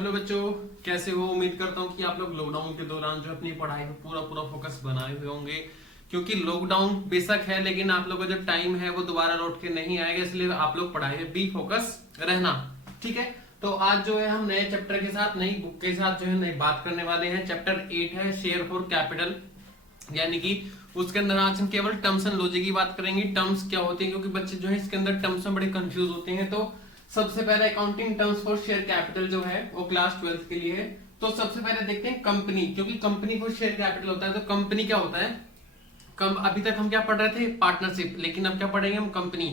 Hello बच्चों, कैसे हो। उम्मीद करता हूँ कि आप लोग लॉकडाउन के दौरान जो अपनी पढ़ाई में पूरा पूरा फोकस बनाए हुए होंगे, क्योंकि लॉकडाउन बेशक है लेकिन आप लोगों का जो टाइम है वो दोबारा लौट के नहीं आएगा, इसलिए आप लोग पढ़ाई में भी फोकस रहना। ठीक है, तो आज जो है हम नए चैप्टर के साथ, नई बुक के साथ जो है नई बात करने वाले हैं। चैप्टर 8 है शेयर फॉर कैपिटल, यानी कि उसके अंदर आज हम केवल टर्म्स एंड लॉजिक की बात करेंगे। टर्म्स क्या होती है, क्योंकि बच्चे जो है इसके अंदर टर्म्स में बड़े कंफ्यूज होते हैं। तो सबसे पहले accounting terms for share capital जो है वो क्लास 12 के लिए है। तो सबसे पहले देखते हैं कंपनी, क्योंकि कंपनी फॉर शेयर कैपिटल होता है। तो कंपनी क्या होता है, अभी तक हम क्या पढ़ रहे थे, पार्टनरशिप, लेकिन अब क्या पढ़ेंगे हम, कंपनी।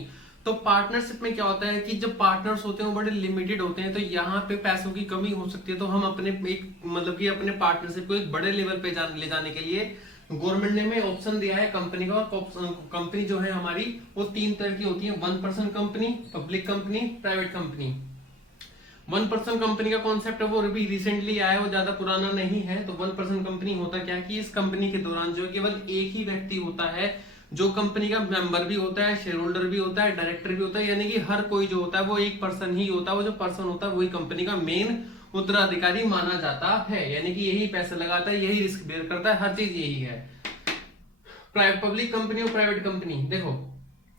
तो पार्टनरशिप में क्या होता है कि जब पार्टनर्स होते हैं वो बड़े लिमिटेड होते हैं, तो यहाँ पे पैसों की कमी हो सकती है। तो हम अपने एक मतलब कि अपने पार्टनरशिप को एक बड़े लेवल पे ले जाने के लिए गवर्नमेंट ने हमें ऑप्शन दिया है कंपनी का। कंपनी जो है हमारी वो 3 तरह की होती है, 1% company, public company, private company. 1% company का कॉन्सेप्ट है वो अभी रिसेंटली आया है, वो ज्यादा पुराना नहीं है। तो 1% कंपनी होता क्या है कि इस कंपनी के दौरान जो केवल एक ही व्यक्ति होता है जो कंपनी का मेंबर भी होता है, शेयर होल्डर भी होता है, डायरेक्टर भी होता है, यानी कि हर कोई जो होता है वो एक पर्सन ही होता है। वो जो पर्सन होता है वही कंपनी का मेन उत्तराधिकारी माना जाता है, यानी कि यही पैसे लगाता है, यही रिस्क बेयर करता है, हर चीज यही है। प्राइवेट पब्लिक कंपनी और प्राइवेट कंपनी, देखो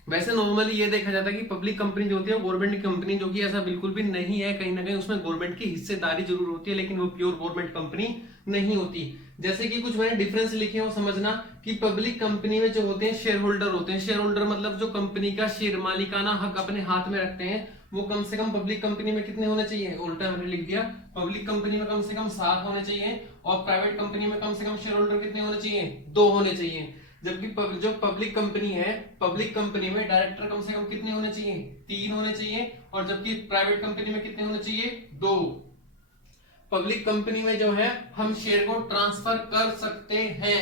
वैसे नॉर्मली ये देखा जाता है कि पब्लिक कंपनी जो होती है गवर्नमेंट की कंपनी, जो कि ऐसा बिल्कुल भी नहीं है। कहीं ना कहीं उसमें गवर्नमेंट की हिस्सेदारी जरूर होती है, लेकिन वो प्योर गवर्नमेंट कंपनी नहीं होती। जैसे कि कुछ मैंने डिफरेंस लिखे हैं वो समझना कि पब्लिक कंपनी में जो होते हैं शेयर होल्डर होते हैं। शेयर होल्डर मतलब जो कंपनी का शेयर, मालिकाना हक अपने हाथ में रखते हैं, वो कम से कम पब्लिक कंपनी में कितने होने चाहिए, उल्टा मैंने लिख दिया, पब्लिक कंपनी में कम से कम 7 होने चाहिए, और प्राइवेट कंपनी में कम से कम शेयर होल्डर कितने होने चाहिए, 2 होने चाहिए। जबकि जो पब्लिक कंपनी है, पब्लिक कंपनी में डायरेक्टर कम से कम कितने होने चाहिए, 3 होने चाहिए, और जबकि प्राइवेट कंपनी में कितने होने चाहिए, 2। पब्लिक कंपनी में जो है हम शेयर को ट्रांसफर कर सकते हैं,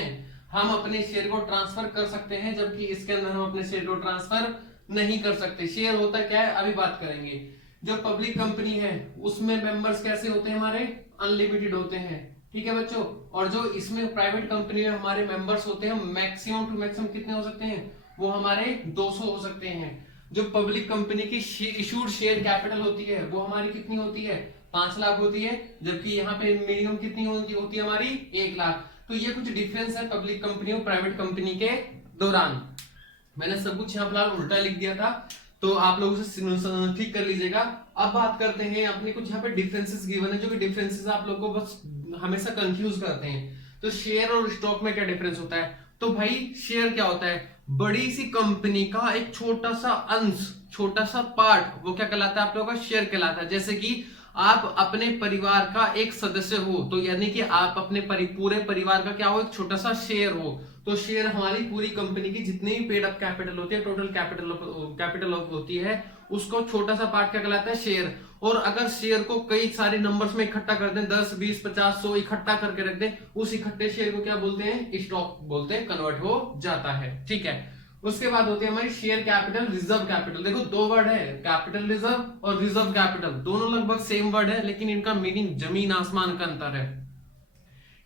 हम अपने शेयर को ट्रांसफर कर सकते हैं, जबकि इसके अंदर हम अपने शेयर को ट्रांसफर नहीं कर सकते। शेयर होता क्या है अभी बात करेंगे। जो पब्लिक कंपनी है उसमें मेंबर्स कैसे होते हैं, हमारे अनलिमिटेड होते हैं, ठीक है बच्चों। और जो इसमें प्राइवेट कंपनी में हमारे मेंबर्स होते हैं मैक्सिमम टू मैक्सिमम कितने हो सकते हैं, वो हमारे 200 हो सकते हैं। जो पब्लिक कंपनी की इशूड शेयर कैपिटल होती है वो हमारी कितनी होती है, 5 लाख होती है, जबकि यहाँ पे मिनिमम कितनी होती है हमारी, 1 लाख। तो ये कुछ डिफरेंस है पब्लिक कंपनी और प्राइवेट कंपनी के दौरान। मैंने सब कुछ यहाँ फिलहाल उल्टा लिख दिया था, तो आप लोग उसे ठीक कर लीजिएगा। अब बात करते हैं अपने कुछ यहाँ पे डिफरेंसेस गिवन है, जो कि डिफरेंसेस आप लोग को बस हमेशा कंफ्यूज करते हैं। तो शेयर और स्टॉक में क्या डिफरेंस होता है, तो भाई शेयर क्या होता है, बड़ी सी कंपनी का एक छोटा सा अंश, छोटा सा पार्ट, वो क्या कहलाता है आप लोगों का, शेयर कहलाता है। जैसे कि आप अपने परिवार का एक सदस्य हो, तो यानी कि आप अपने पूरे परिवार का क्या हो, एक छोटा सा शेयर हो। तो शेयर हमारी पूरी कंपनी की जितनी भी पेड अप कैपिटल होती है, टोटल कैपिटल होती है, उसको छोटा सा पार्ट क्या कहलाता है, शेयर। और अगर शेयर को कई सारे नंबर्स में इकट्ठा कर दें, 10, 20, 50, 100 इकट्ठा करके रख दें, उस इकट्ठे शेयर को क्या बोलते हैं, स्टॉक बोलते हैं, कन्वर्ट हो जाता है। ठीक है, उसके बाद होती है हमारी शेयर कैपिटल, रिजर्व कैपिटल। देखो 2 वर्ड है, कैपिटल रिजर्व और रिजर्व कैपिटल, दोनों लगभग सेम वर्ड है, लेकिन इनका मीनिंग जमीन आसमान का अंतर है।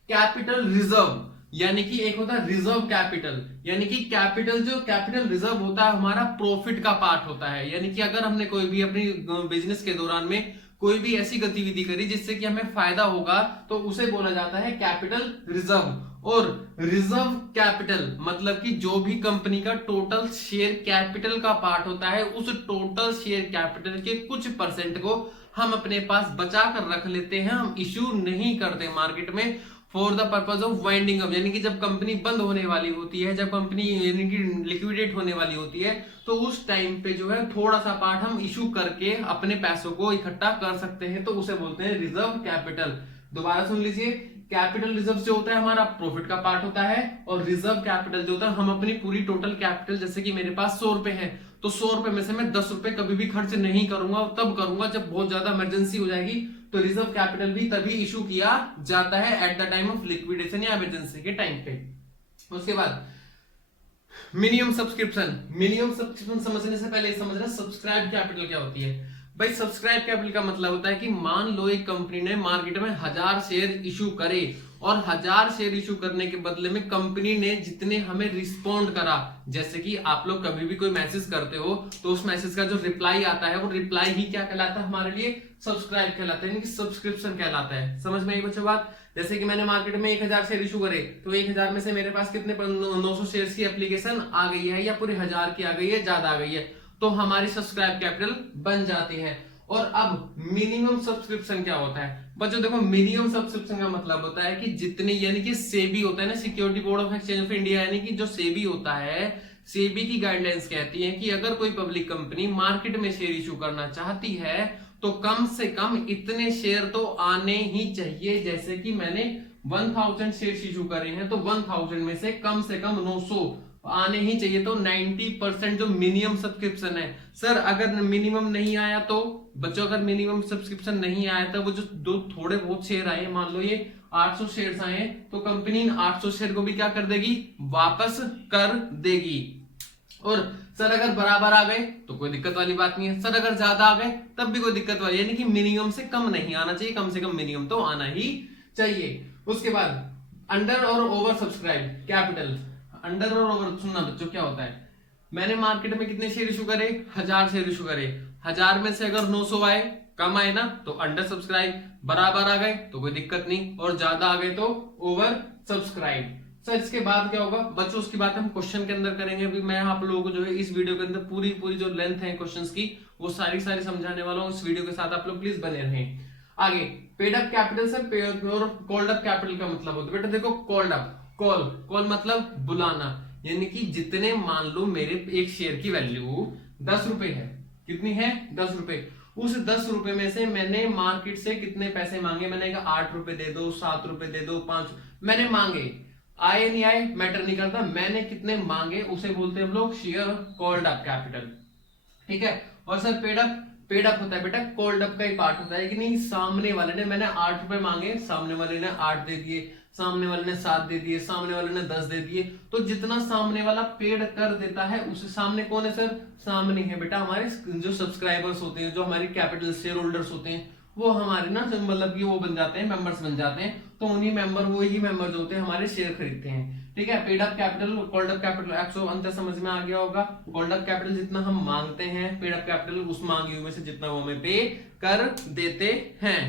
कैपिटल रिजर्व यानी कि एक होता है रिजर्व कैपिटल, यानी कि कैपिटल, जो कैपिटल रिजर्व होता है हमारा प्रॉफिट का पार्ट होता है। यानी कि अगर हमने कोई भी अपनी बिजनेस के दौरान में कोई भी ऐसी गतिविधि करी जिससे कि हमें फायदा होगा, तो उसे बोला जाता है कैपिटल रिजर्व। और रिजर्व कैपिटल मतलब कि जो भी कंपनी का टोटल शेयर कैपिटल का पार्ट होता है, उस टोटल शेयर कैपिटल के कुछ परसेंट को हम अपने पास बचा कर रख लेते हैं, हम इश्यू नहीं करते मार्केट में for the purpose of winding up. यानी कि जब कंपनी बंद होने वाली होती है, जब कंपनी यानी कि लिक्विडेट होने वाली होती है, तो उस टाइम पे जो है थोड़ा सा पार्ट हम इशू करके अपने पैसों को इकट्ठा कर सकते हैं, तो उसे बोलते हैं रिजर्व कैपिटल। दोबारा सुन लीजिए, कैपिटल रिजर्व जो होता है हमारा प्रॉफिट का पार्ट होता है, और रिजर्व कैपिटल जो होता है हम अपनी पूरी टोटल कैपिटल, जैसे कि मेरे पास 100 रुपए है, तो 100 रुपए में से मैं 10 रुपए कभी भी खर्च नहीं करूंगा, तब करूंगा जब बहुत ज्यादा इमरजेंसी हो जाएगी। तो रिजर्व कैपिटल भी तभी इशू किया जाता है at the time of liquidation या इमरजेंसी के टाइम पे। उसके बाद मिनिमम सब्सक्रिप्शन। मिनिमम सब्सक्रिप्शन समझने से पहले समझना सब्सक्राइब कैपिटल क्या होती है। भाई सब्सक्राइब कैपिटल का मतलब होता है कि मान लो एक कंपनी ने मार्केट में 1000 शेयर इशू करे, और 1000 शेयर इशू करने के बदले में कंपनी ने जितने हमें रिस्पॉन्ड करा, जैसे कि आप लोग कभी भी कोई मैसेज करते हो तो उस मैसेज का जो रिप्लाई आता है वो रिप्लाई ही क्या कहलाता है हमारे लिए, सब्सक्राइब कहलाता है, यानी कि सब्सक्रिप्शन कहलाता है। समझ में आई बच्चों बात? जैसे कि मैंने मार्केट में 1000 शेयर इशू करे, तो 1000 में से मेरे पास कितने 900 शेयर की एप्लीकेशन आ गई है, या पूरे 1000 की आ गई है, ज्यादा आ गई है, तो हमारी सब्सक्राइब कैपिटल बन जाती है। और अब मिनिमम सब्सक्रिप्शन क्या होता है बच्चों? देखो, मिनिमम सब्सक्रिप्शन का मतलब होता है कि जितने, यानी कि सेबी होता है ना, security board of exchange of India, यानी कि जो सेबी होता है, सेबी की गाइडलाइंस कहती है कि अगर कोई पब्लिक कंपनी मार्केट में शेयर इशू करना चाहती है तो कम से कम इतने शेयर तो आने ही चाहिए। जैसे कि मैंने 1000 शेयर इशू करे हैं, तो 1000 में से कम 900 आने ही चाहिए। तो 90% जो मिनिमम सब्सक्रिप्शन है। सर अगर मिनिमम नहीं आया तो बच्चों, अगर मिनिमम सब्सक्रिप्शन नहीं आया तो वो जो थोड़े बहुत शेयर आए, मान लो ये 800 शेयर आए, तो कंपनी इन 800 शेयर को भी क्या कर देगी? वापस कर देगी। और सर अगर बराबर आ गए तो कोई दिक्कत वाली बात नहीं है, सर अगर ज्यादा आ गए तब भी कोई दिक्कत वाली, यानी कि मिनिमम से कम नहीं आना चाहिए, कम से कम मिनिमम तो आना ही चाहिए। उसके बाद अंडर और ओवर सब्सक्राइब कैपिटल। अंडर और ओवर, सुनना बच्चों क्या होता है, मैंने मार्केट में कितने शेयर इशू करे? 1000 शेयर इशू करे, 1000 में से अगर 900 आए, कम आए ना, तो अंडर सब्सक्राइब, बराबर आ गए तो कोई दिक्कत नहीं, और ज्यादा आ गए तो ओवर सब्सक्राइब। सर इसके बाद क्या होगा बच्चों? उसकी बात हम क्वेश्चन के अंदर करेंगे। अभी मैं आप लोगों को जो है इस वीडियो के अंदर पूरी जो लेंथ है क्वेश्चंस की, वो सारी समझाने वाला हूँ। इस वीडियो के साथ आप लोग प्लीज बने रहें। आगे पेड अप कैपिटल से और कॉल्ड अप कैपिटल का मतलब होता है बेटा, देखो कॉल्ड अप, कॉल मतलब बुलाना, यानी कि जितने, मान लो मेरे एक शेयर की वैल्यू 10 रुपए है, कितनी है? 10 रुपए। उस 10 रुपए में से मैंने मार्केट से कितने पैसे मांगे? मैंने कहा 8 रुपए दे दो, 7 रुपए दे दो, 5 मैंने मांगे, आए नहीं आए मैटर नहीं करता, मैंने कितने मांगे उसे बोलते हैं हम लोग शेयर कॉल्ड अप कैपिटल। ठीक है। और सर पेड अप होता है बेटा, कॉल्ड अप का ही पार्ट होता है कि नहीं, सामने वाले ने, मैंने 8 रुपए मांगे, सामने वाले ने 8 दे दिए, सामने वाले ने 7 दे दिए, सामने वाले ने 10 दे दिए, तो जितना सामने वाला पेड कर देता है उसे, सामने कौन है सर? सामने है बेटा हमारे जो सब्सक्राइबर्स होते हैं, जो हमारी कैपिटल शेयर होल्डर्स होते हैं, वो हमारे ना मतलब कि वो बन जाते हैं, मेंबर्स बन जाते हैं। तो उन्हीं मेंबर, वो ही मेंबर जो होते हैं हमारे शेयर खरीदते हैं। ठीक है। Paid up capital, called up capital, एक्सो अंतर समझ में आ गया होगा। कॉल्ड अप कैपिटल जितना हम मांगते हैं, पेड अप कैपिटल उस मांगी हुई में से जितना वो हमें पे कर देते हैं।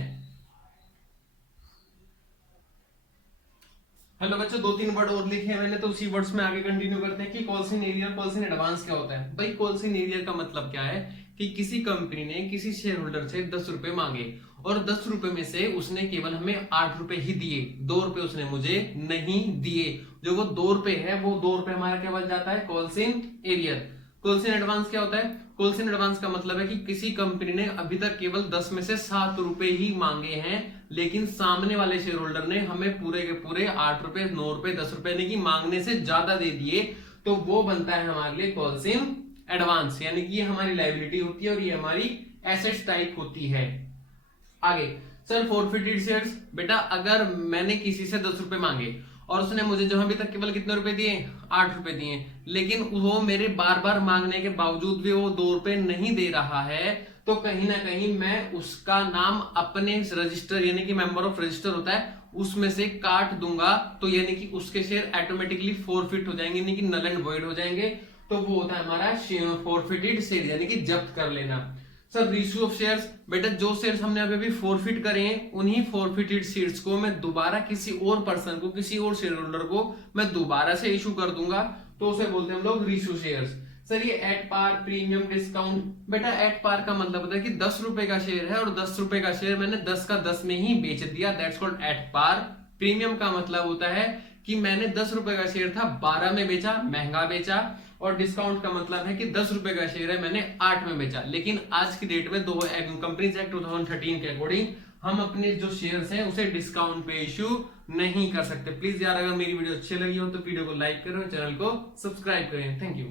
हेलो बच्चों, 2-3 वर्ड और लिखे हैं मैंने, तो उसी वर्ड्स में आगे कंटिन्यू करते हैं कि calls in arrear, calls in advance क्या होता है। भाई कॉल्स इन एरियर का मतलब क्या है कि किसी कंपनी ने किसी शेयर होल्डर से 10 रुपए मांगे, और 10 रुपए में से उसने केवल हमें 8 रुपए ही दिए, 2 रुपए उसने मुझे नहीं दिए। जो वो 2 रुपए है, वो 2 रुपए हमारा क्या बन जाता है? Calls in arrear. Calls in advance क्या होता है? कॉल्स इन एडवांस का मतलब है कि किसी कंपनी ने अभी तक केवल 10 में से 7 रुपए ही मांगे हैं, लेकिन सामने वाले शेयर होल्डर ने हमें पूरे के पूरे 8 रुपए, 9 रुपए, 10 रुपए, यानी कि मांगने से ज्यादा दे दिए, तो वो बनता है हमारे लिए कॉल्स इन एडवांस। यानी कि ये हमारी लायबिलिटी होती है और ये हमारी एसेट्स टाइप होती है। आगे सर फॉरफिटेड शेयर्स, बेटा अगर मैंने किसी से 10 रुपए मांगे और उसने मुझे जो अभी तक केवल कितने रुपए दिए? 8 रुपए दिए, लेकिन वो मेरे बार बार मांगने के बावजूद भी वो 2 रुपए नहीं दे रहा है, तो कहीं ना कहीं मैं उसका नाम अपने रजिस्टर, यानी कि मेंबर ऑफ रजिस्टर होता है, उसमें से काट दूंगा। तो यानी कि उसके शेयर ऑटोमेटिकली फॉरफिट हो जाएंगे, यानी कि नल एंड वॉइड हो जाएंगे। तो वो होता है हमारा फॉरफिटेड शेयर, यानी कि जब्त कर लेना। सर रीइश्यू ऑफ शेयर्स, बेटा जो शेयर्स हमने अभी फॉरफिट करे हैं, उन्हीं फॉरफिटेड शेयर्स को मैं दोबारा किसी और पर्सन को, किसी और शेयर होल्डर को मैं दोबारा से इशू कर दूंगा, तो उसे बोलते हैं हम लोग रीइश्यू शेयर्स। सर ये एट पार, प्रीमियम, डिस्काउंट, बेटा एट पार का मतलब होता है कि 10 रुपए का शेयर है और 10 रुपए का शेयर मैंने 10 का 10 में ही बेच दिया, that's called at par. Premium का मतलब होता है कि मैंने 10 रुपए का शेयर था, 12 में बेचा, महंगा बेचा। और डिस्काउंट का मतलब है कि 10 रुपए का शेयर है, मैंने 8 में बेचा। लेकिन आज की डेट में कंपनीज एक्ट 2013 के अकॉर्डिंग हम अपने जो शेयर्स हैं उसे डिस्काउंट पे इशू नहीं कर सकते। प्लीज यार अगर मेरी वीडियो अच्छी लगी हो तो वीडियो को लाइक करो, चैनल को सब्सक्राइब करें। Thank you.